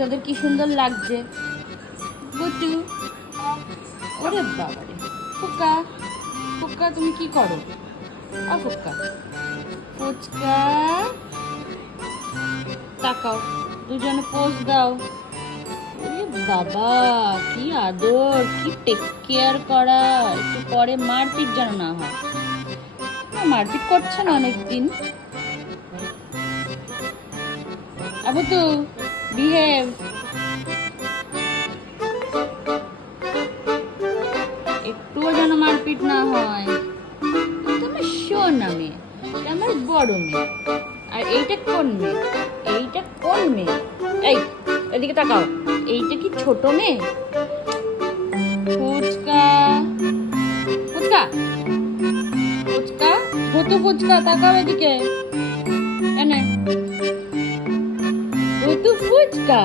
তোদের কি সুন্দর লাগছে গুটু। ওরে বাবারে ফুচকা, ফুচকা তুমি কি করো? ফুচকা, ফুচকা তাকাও, দুজনে পোজ দাও। ওরে বাবা কি আদর, কি টেক কেয়ার করা। একটু পরে মারপিট যেন না হয়। মারপিট করছে না অনেকদিন। আবু তো বিহেভ। একটুও যেন মারপিট না হয়। তুমি শোনা মেয়ে, এটা আমার বড় মেয়ে। আর এইটা কোন মেয়ে? এইটা কোন মেয়ে? এই এদিকে তাকাও, এইটা কি ছোট মেয়ে? ফুচকা, ফুচকা, ফুচকা, ভুতু ফুচকা, তাকাও এদিকে। এনে ভুতু ফুচকা।